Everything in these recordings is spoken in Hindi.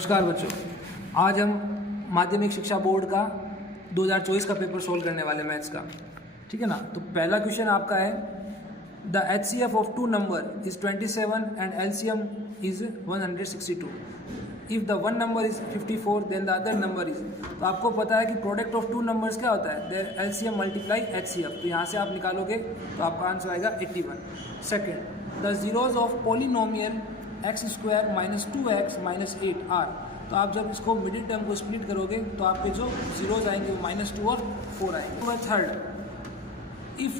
नमस्कार बच्चों, आज हम माध्यमिक शिक्षा बोर्ड का 2024 का पेपर सोल्व करने वाले मैथ्स का। ठीक है ना। तो पहला क्वेश्चन आपका है, the HCF of two number is 27 and LCM is 162। If the one number is 54 then the other number is. तो आपको पता है कि प्रोडक्ट ऑफ टू नंबर्स क्या होता है, देयर LCM मल्टीप्लाई HCF। तो यहाँ से आप निकालोगे तो आपका आंसर आएगा 81। Second, the zeros of polynomial x square minus 2x minus 8 are. तो आप जब इसको मिडिल टर्म को स्प्लिट करोगे तो आपके जो जीरोज आएंगे वो -2 और 4 आएंगे। Third, if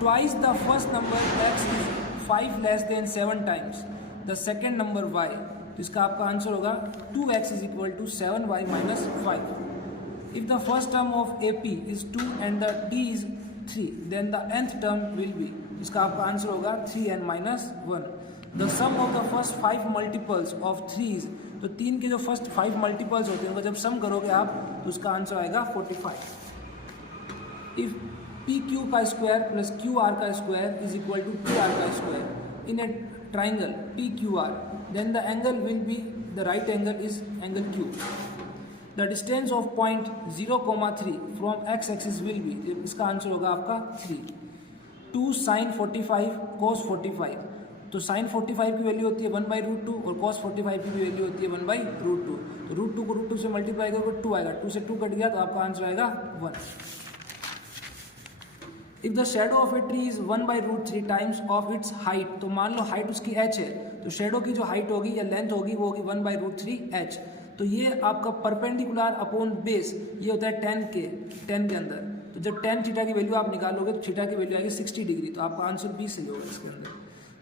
twice the first number x is 5 less than 7 times the second number y। तो इसका आपका आंसर होगा 2x is equal to 7y minus 5। If the first term of AP is 2 and the d is 3 then the nth term will be. इसका आपका आंसर होगा 3n minus 1। The sum of the first 5 multiples of 3 is. तो 3 के जो फर्स्ट 5 मल्टीपल्स होते हैं उनको जब सम करोगे आप तो उसका आंसर आएगा 45। इफ PQ का स्क्वायर प्लस QR का square is equal to PR का square in a triangle PQR then the angle will be the right angle is angle Q। The distance of point 0,3 from x axis will be. इसका आंसर होगा आपका 3। 2 sin 45 cos 45। तो sin 45 की वैल्यू होती है 1/√2 और cos 45 की वैल्यू होती है 1/√2। तो √2 को √2 से मल्टीप्लाई करोगे 2 आएगा, 2 से 2 कट गया तो आपका आंसर आएगा 1। If the shadow of a tree is 1/√3 times of its height. तो मान लो हाइट उसकी h है, तो शेडो की जो हाइट होगी या लेंथ होगी वो होगी 1/√3h। तो ये आपका परपेंडिकुलर अपॉन बेस ये होता है 10 के अंदर। तो जब tan थीटा की वैल्यू आप निकालोगे तो थीटा की वैल्यू आएगी 60 डिग्री। तो आपका आंसर 20 सही होगा इसके अंदर।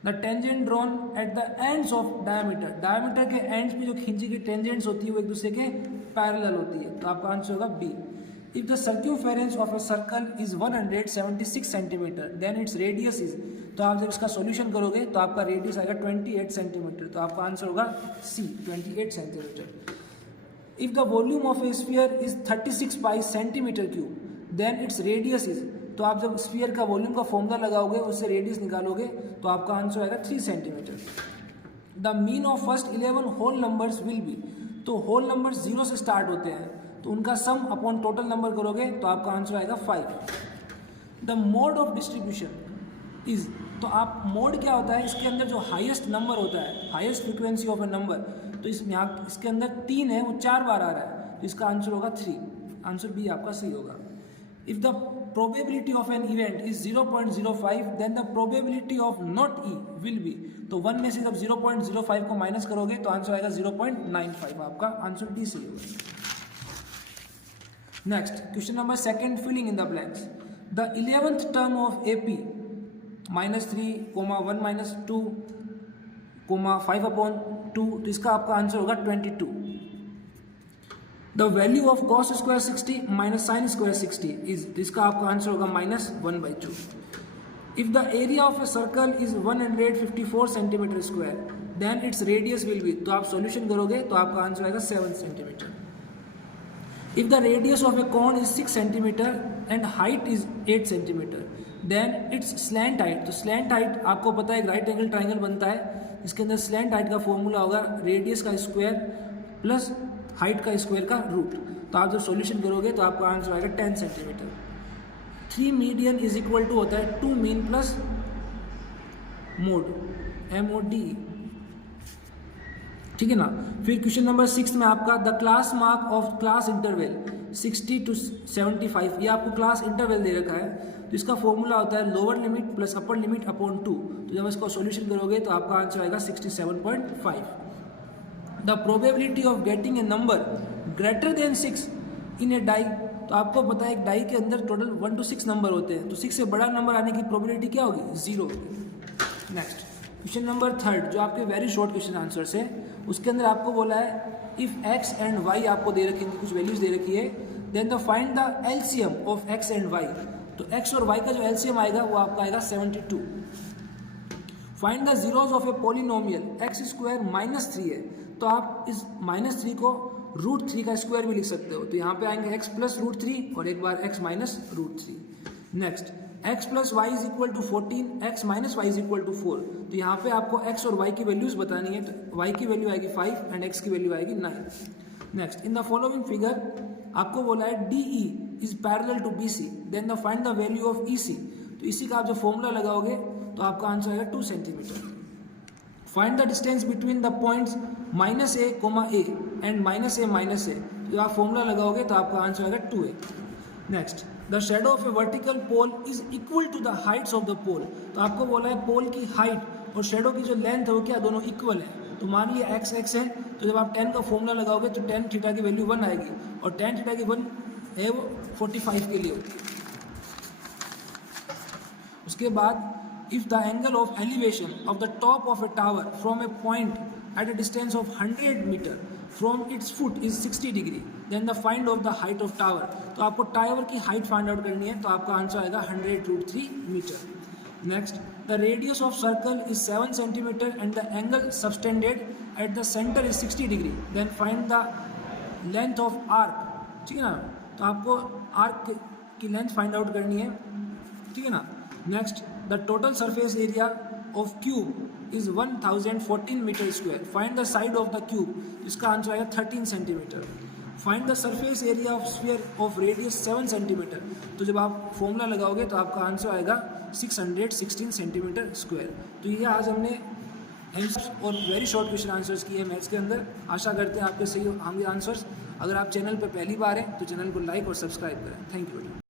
The tangent drawn at the ends of diameter. Diameter के एंड्स पे जो खींची गई टेंजेंट्स होती है वो एक दूसरे के पैरेलल होती है। तो आपका आंसर होगा B. If the circumference of a circle is 176 centimetre then its radius is. तो आप जब इसका सॉल्यूशन करोगे तो आपका रेडियस आएगा 28 सेंटीमीटर। तो आपका आंसर होगा C 28 centimetre. If the volume of a sphere is 36 pi centimetre cube then its radius is. तो आप जब स्फीयर का वॉल्यूम का फॉर्मूला लगाओगे उससे रेडियस निकालोगे तो आपका आंसर आएगा 3 centimetre. The mean of first 11 whole numbers will be. तो होल नंबर्स 0 से स्टार्ट होते हैं तो उनका सम अपॉन टोटल नंबर करोगे तो आपका आंसर आएगा 5। The mode of distribution is. तो आप मोड क्या होता है, इसके अंदर जो हाईएस्ट नंबर होता है, highest frequency of A number, तो इसके अंदर 3 है वो 4 बार आ रहा है तो इसका आंसर होगा 3। आंसर बी आपका सही होगा। If the probability of an event is 0.05 then the probability of not E will be। तो 1 में से जब 0.05 को माइनस करोगे तो आंसर आएगा 0.95। आपका आंसर डी सही होगा। Next question number second, filling in the blanks. The 11th term of AP -3, 1 - 2, 5/2। तो इसका आपका आंसर होगा 22। The value of cos square 60 minus sine square 60 is. इसका आपका आंसर होगा -1/2। If the area of a circle is 154 centimetre square then its radius will be. तो आप सॉल्यूशन करोगे तो आपका आंसर आएगा 7 centimetre. If the radius of a cone is 6 centimetre and height is 8 centimetre then its slant height. तो स्लैंट हाइट आपको पता है एक राइट एंगल ट्राइंगल बनता है, इसके अंदर स्लैंट हाइट का फॉर्मूला होगा रेडियस का स्क्वायर प्लस हाइट का स्क्वायर का रूट। तो आप जब सॉल्यूशन करोगे तो आपका आंसर आएगा 10 centimetre. 3 median is equal to होता है 2 मीन प्लस मोड MOD। ठीक है ना। फिर क्वेश्चन नंबर 6 में आपका the class mark of class interval 60 to 75। ये आपको क्लास इंटरवल दे रखा है तो इसका फॉर्मूला होता है lower limit plus upper limit upon 2। तो जब इसको सॉल्यूशन करोगे तो आपका आंसर आएगा 67.5। The probability of getting a number greater than 6 in a die. तो आपको पता है एक डाई के अंदर टोटल 1 to 6 नंबर होते हैं, तो 6 से बड़ा नंबर आने की प्रोबेबिलिटी क्या होगी, 0 होगी। नेक्स्ट क्वेश्चन नंबर 3 जो आपके वेरी शॉर्ट क्वेश्चन आंसर्स है, उसके अंदर आपको बोला है इफ x एंड y आपको दे रखी है, कुछ वैल्यूज दे रखी है, then the find the LCM of x and y। तो x और y का जो LCM आएगा वो आपका आएगा 72। Find the zeros of a polynomial x square -3 है, तो आप इस -3 को √3 का स्क्वायर भी लिख सकते हो। तो यहाँ पे आएंगे x + √3 और एक बार x - √3। Next x plus y is equal to 14, x minus y is equal to 4। तो यहाँ पे आपको x और y की वैल्यूज बतानी है। तो y की वैल्यू आएगी 5 एंड x की वैल्यू आएगी 9। Next, in the following figure आपको बोला है DE is parallel to BC, then the find the value of EC। तो इसी का आप जो फॉर्मूला लगाओगे तो आपका आंसर आएगा 2 centimetre. Find the distance between the points -a, a and -a। तो आप फॉर्मूला लगाओगे तो आपका आंसर आएगा 2a। Next, the shadow of a vertical pole is equal to the heights of the pole. तो आपको बोला है पोल की हाइट और शेडो की जो लेंथ है वो क्या दोनों इक्वल है। तो मान लिया x है, तो जब आप tan का फॉर्मूला लगाओगे तो tan थीटा की वैल्यू 1 आएगी और tan थीटा की 1 है वो 45 के लिए होती है। उसके बाद if the angle of elevation of the top of a tower from a point at a distance of 100 meter from its foot is 60 degree, then the find of the height of tower। तो आपको टावर की हाइट फाइंड आउट करनी है, तो आपका आंसर आएगा 100√3 metre. Next, the radius of circle is 7 centimetre and the angle subtended at the centre is 60 degree, then find the length of arc. ठीक है ना, तो आपको आर्क की लेंथ फाइंड आउट करनी है। ठीक है ना। Next, the total surface area of cube is 1014 metre square, find the side of the cube. इसका आंसर आएगा 13 centimetre. Find the surface area of sphere of radius 7 centimetre. तो जब आप फॉर्मूला लगाओगे तो आपका आंसर आएगा 616 सेंटीमीटर स्क्वायर। तो ये आज हमने आंसर्स और वेरी शॉर्ट क्वेश्चन आंसर्स किए मैथ्स के अंदर। आशा करते हैं आपके सही होंगे आंसर्स। अगर आप चैनल पर पहली बार हैं तो चैनल को लाइक और सब्सक्राइब करें। Thank you.